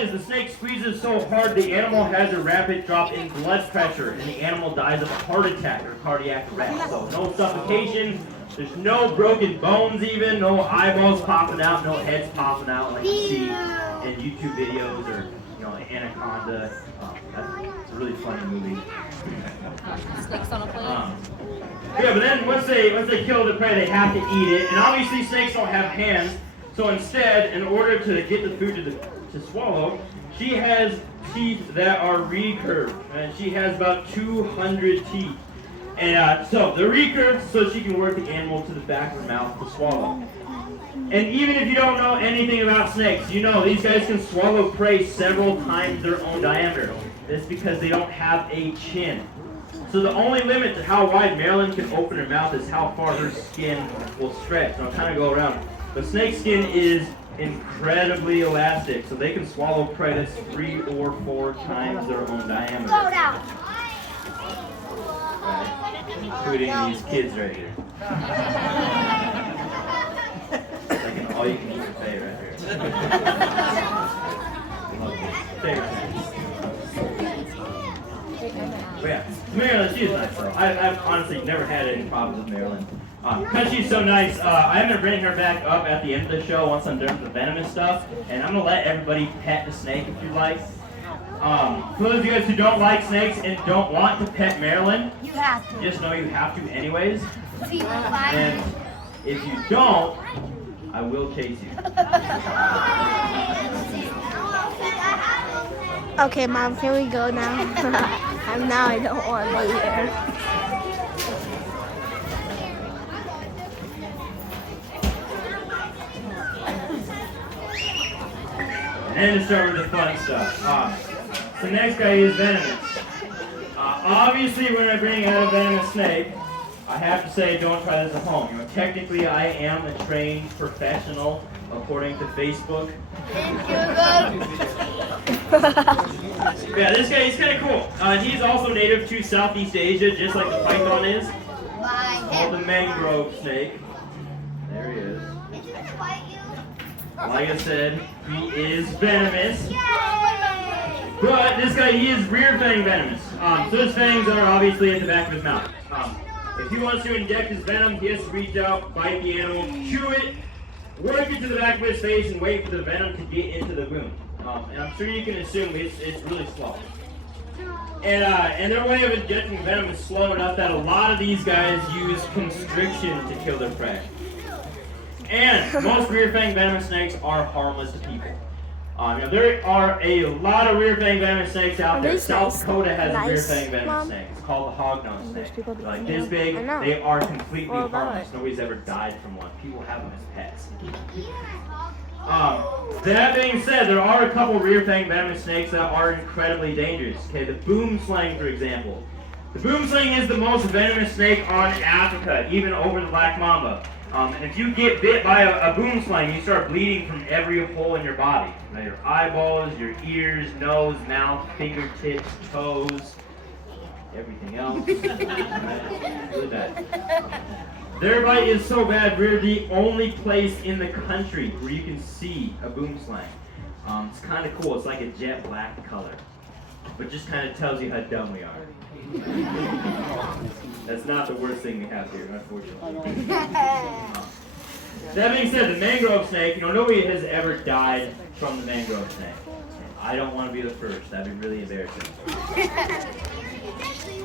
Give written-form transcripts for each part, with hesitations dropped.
is the snake squeezes so hard the animal has a rapid drop in blood pressure and the animal dies of a heart attack or cardiac arrest. So no suffocation, there's no broken bones even, no eyeballs popping out, no heads popping out like you see in YouTube videos or Anaconda. That's a really funny movie. Snakes on a plate. Yeah, but then once they kill the prey, they have to eat it, and obviously snakes don't have hands. So instead, in order to get the food to swallow, she has teeth that are recurved, and she has about 200 teeth. And so they're recurved so she can work the animal to the back of her mouth to swallow. And even if you don't know anything about snakes, you know these guys can swallow prey several times their own diameter. That's because they don't have a chin. So the only limit to how wide Marilyn can open her mouth is how far her skin will stretch. And I'll kind of go around. But snake skin is incredibly elastic, so they can swallow prey that's 3 or 4 times their own diameter. Right. Including these kids right here. It's like an all-you-can-eat buffet right here. But yeah, Marilyn, she is nice though. I've honestly never had any problems with Marilyn. Because she's so nice, I'm going to bring her back up at the end of the show once I'm done with the venomous stuff. And I'm going to let everybody pet the snake if you like. For those of you guys who don't like snakes and don't want to pet Marilyn, You have to. just know you have to anyways. See, bye. And if you don't, I will chase you. Okay, Mom, can we go now? Now I don't want to be here. And to start with the fun stuff. So next guy is venomous. Obviously, when I bring out a venomous snake, I have to say don't try this at home. Technically, I am a trained professional, according to Facebook. Yeah, this guy, he's kind of cool. He's also native to Southeast Asia, just like the python is. Called the mangrove snake. There he is. Like I said, he is venomous. But this guy, he is rear fang venomous. So his fangs are obviously at the back of his mouth. If he wants to inject his venom, he has to reach out, bite the animal, chew it, work it to the back of his face, and wait for the venom to get into the wound. And I'm sure you can assume it's really slow. And their way of injecting venom is slow enough that a lot of these guys use constriction to kill their prey. And most rear fang venomous snakes are harmless to people. There are a lot of rear fang venomous snakes out there. South Dakota has a rear fang venomous snake. It's called the hognose snake. They're like this big. They are completely harmless. Nobody's ever died from one. People have them as pets. That being said, there are a couple rear fang venomous snakes that are incredibly dangerous. Okay, the boomslang, for example. The boomslang is the most venomous snake on Africa, even over the black mamba. And if you get bit by a boomslang, you start bleeding from every hole in your body. Your eyeballs, your ears, nose, mouth, fingertips, toes, everything else. Really bad. Their bite is so bad, we're the only place in the country where you can see a boomslang. It's kind of cool. It's like a jet black color. But just kind of tells you how dumb we are. That's not the worst thing we have here, unfortunately. That being said, the mangrove snake, nobody has ever died from the mangrove snake. I don't want to be the first. That'd be really embarrassing.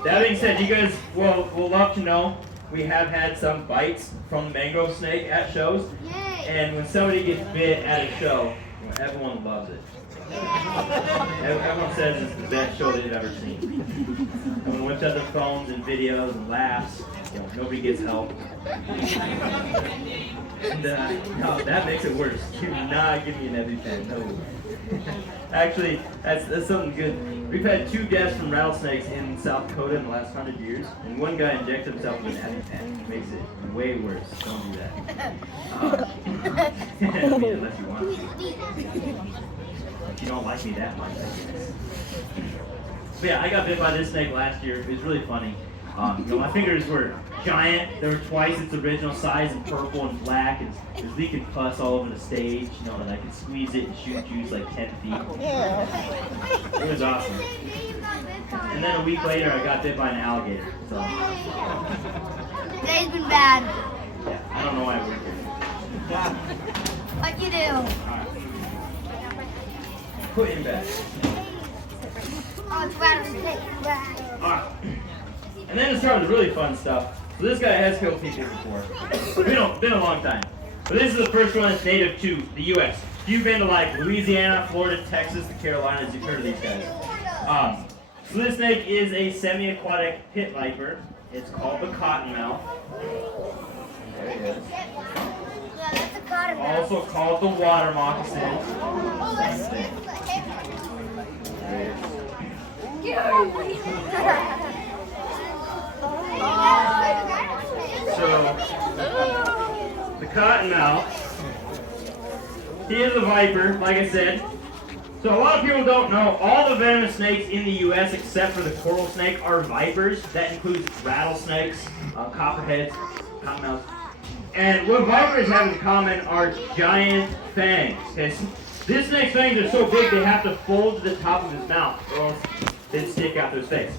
That being said, you guys will love to know we have had some bites from the mangrove snake at shows. And when somebody gets bit at a show, everyone loves it. Everyone says it's the best show they've ever seen. Everyone whips out their phones and videos and laughs. Nobody gets help. And no, that makes it worse. Do not give me an EpiPen. No. Actually, that's something good. We've had 2 deaths from rattlesnakes in South Dakota in the last 100 years, and one guy injected himself with an EpiPen. It makes it way worse. Don't do that. Unless you want to. If you don't like me that much, I guess. But yeah, I got bit by this snake last year. It was really funny. My fingers were giant. They were twice its original size in purple and black, and there's leaking pus all over the stage, and I could squeeze it and shoot juice like 10 feet. It was awesome. And then a week later, I got bit by an alligator. So, Today's been bad. yeah, I don't know why I work here. What you do? Alright. Put in bed. Oh, it's rattlesnake. Alright. And then to start with the really fun stuff. So this guy has killed people before. Been a long time. But this is the first one that's native to the U.S. If you've been to like Louisiana, Florida, Texas, the Carolinas, you've heard of these guys. So this snake is a semi-aquatic pit viper. It's called the cottonmouth. There it is. Yeah, that's a cottonmouth. Also called the water moccasin. Oh, that's Same thing. There it is. So, the cottonmouth, he is a viper, like I said. So a lot of people don't know, all the venomous snakes in the U.S. except for the coral snake are vipers. That includes rattlesnakes, copperheads, cottonmouths. And what vipers have in common are giant fangs. Okay, so this snake's fangs are so big they have to fold to the top of his mouth, or else they'd stick out those fangs.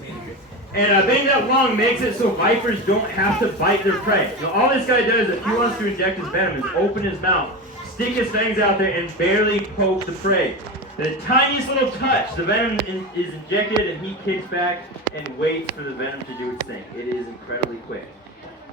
And being that long makes it so vipers don't have to bite their prey. Now, all this guy does, if he wants to inject his venom, is open his mouth, stick his fangs out there, and barely poke the prey. The tiniest little touch, the venom is injected, and he kicks back and waits for the venom to do its thing. It is incredibly quick.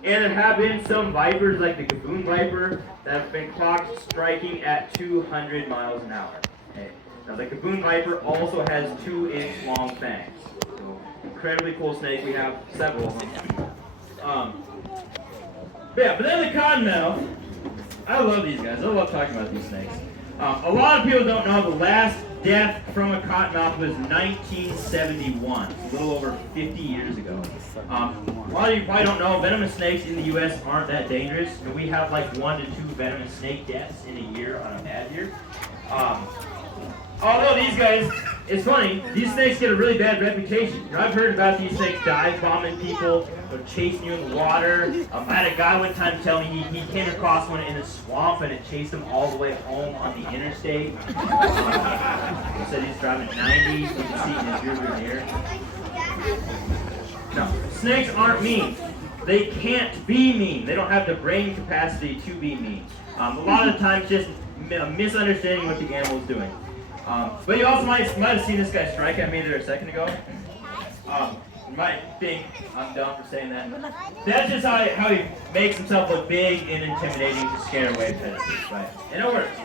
And there have been some vipers, like the Gaboon viper, that have been clocked striking at 200 miles an hour. Okay. Now, the Gaboon viper also has 2-inch long fangs. So, incredibly cool snake. We have several of them. But then the cottonmouth. I love these guys. I love talking about these snakes. A lot of people don't know the last death from a cottonmouth was 1971, a little over 50 years ago. A lot of you probably don't know, venomous snakes in the U.S. aren't that dangerous. And we have like 1 to 2 venomous snake deaths in a year on a bad year. Although these guys, it's funny, these snakes get a really bad reputation. I've heard about these snakes dive bombing people, or chasing you in the water. I had a guy one time tell me he came across one in a swamp and it chased him all the way home on the interstate. He said he's driving 90, so you can see in his rearview mirror. No, snakes aren't mean. They can't be mean. They don't have the brain capacity to be mean. A lot of the times just a misunderstanding what the animal is doing. But you also might have seen this guy strike at me there a second ago. You might think I'm dumb for saying that. That's just how he makes himself look big and intimidating to scare away predators, right? And it works.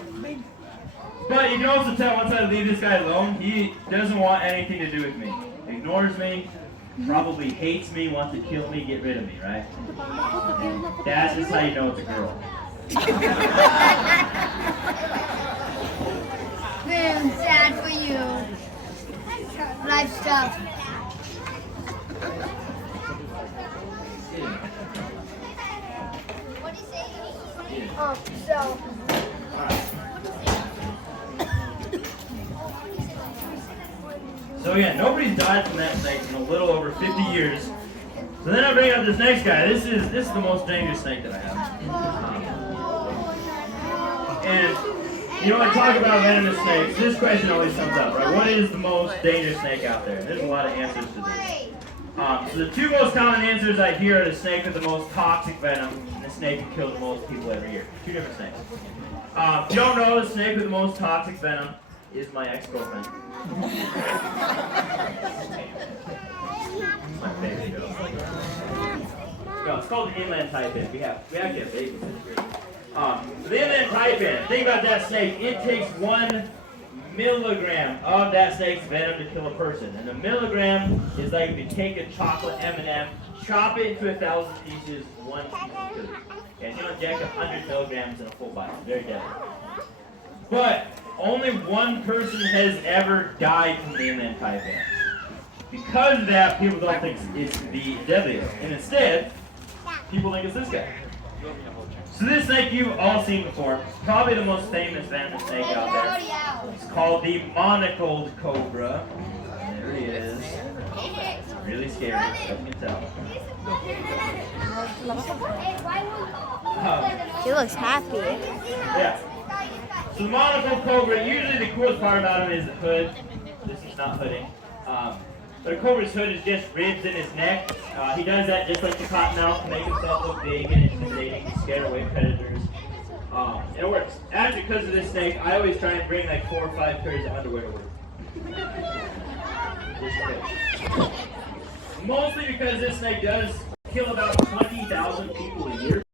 But you can also tell once I leave this guy alone, he doesn't want anything to do with me. Ignores me, probably hates me, wants to kill me, get rid of me, right? And that's just how you know it's a girl. Man, sad for you. Life stuff. Oh, So yeah, nobody's died from that snake in a little over 50 years. So then I bring up this next guy. This is the most dangerous snake that I have. And you know, when I talk about venomous snakes, this question always comes up, right? What is the most dangerous snake out there? There's a lot of answers to this. So the 2 most common answers I hear are the snake with the most toxic venom and the snake who kills the most people every year. 2 different snakes. If you don't know, the snake with the most toxic venom is my ex-girlfriend. My favorite girl. No, it's called the inland taipan. We actually have babies in here. The inland taipan, think about that snake. It takes 1 milligram of that snake's venom to kill a person. And a milligram is like if you take a chocolate M&M, chop it into 1,000 pieces, 1 piece of sugar. And you inject 100 milligrams in a full bite. Very deadly. But only 1 person has ever died from the inland taipan. Because of that, people don't think it's the deadliest. And instead, people think it's this guy. So this snake you've all seen before, probably the most famous venomous snake out there. It's called the monocled cobra. There There he is. Really scary, as you can tell. He looks happy. Yeah. So the monocle cobra, usually the coolest part about him is the hood. This is not hooding. But a cobra's hood is just ribs in his neck. He does that just like the cottonmouth to make himself look big and intimidating to scare away predators. And it works. And because of this snake, I always try and bring like 4 or 5 pairs of underwear to work. Just in case. Mostly because this snake does kill about 20,000 people a year.